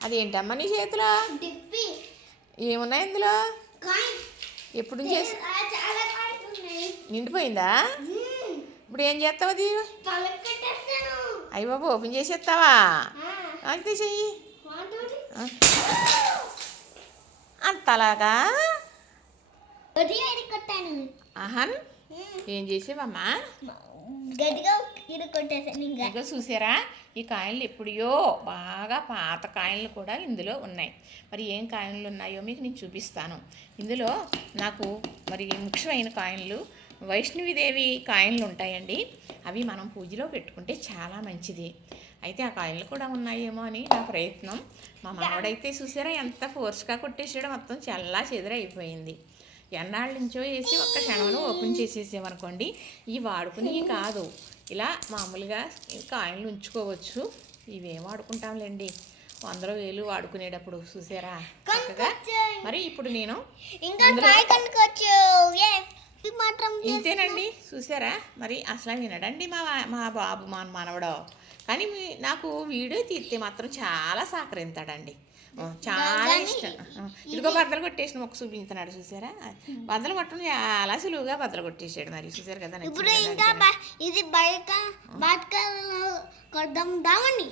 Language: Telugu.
అదేంటమ్మా నీ చేతిలో? ఏమున్నాయి ఇందులో? ఎప్పుడు నిండిపోయిందా. ఇప్పుడు ఏం చేస్తావు అది? అయ్యి బాబు ఓపెన్ చేసేస్తావా? అయితే చెయ్యి. అంతలాగా? మ్మ్. ఏం చేసేవమ్మా? గట్టిగా ఇది ఇంకా ఇంకా చూసారా? ఈ కాయలు ఎప్పుడో బాగా పాత కాయలు కూడా ఇందులో ఉన్నాయి. మరి ఏం కాయలు ఉన్నాయో మీకు నేను చూపిస్తాను. ఇందులో నాకు మరి ముఖ్యమైన కాయలు వైష్ణవిదేవి కాయలు ఉంటాయండి. అవి మనం పూజలో పెట్టుకుంటే చాలా మంచిది. అయితే ఆ కాయలు కూడా ఉన్నాయేమో అని నా ప్రయత్నం. మా మనవడైతే చూసారా ఎంత ఫోర్స్గా కొట్టేసాడో మొత్తం చల్లా చెదిరైపోయింది. ఎన్నాళ్ళ నుంచో వేసి ఒక్క క్షణంలో ఓపెన్ చేసేసామనుకోండి ఈ వాడుకుని కాదు. ఇలా మామూలుగా కాయలు ఉంచుకోవచ్చు. ఇవేం వాడుకుంటాంలేండి. వందల వేలు వాడుకునేటప్పుడు చూసారా? మరి ఇప్పుడు నేను ఇంతేనండి. చూసారా? మరి అసలు వినడండి మా మా బాబు మా మనవడు. కానీ నాకు వీడియో తీస్తే మాత్రం చాలా సహకరిస్తాడండి ఆ, చాలా ఇష్టం. ఇదిగో బద్దలు కొట్టేసిన ఒక చూపించుతున్నాడు చూసారా? బద్దలు కొట్టడం చాలా సులువుగా బద్దలు కొట్టేసాడు మరి చూసారు కదా? ఇప్పుడు ఇంకా ఇది బయట బాటకాలు కొడదాం దామండి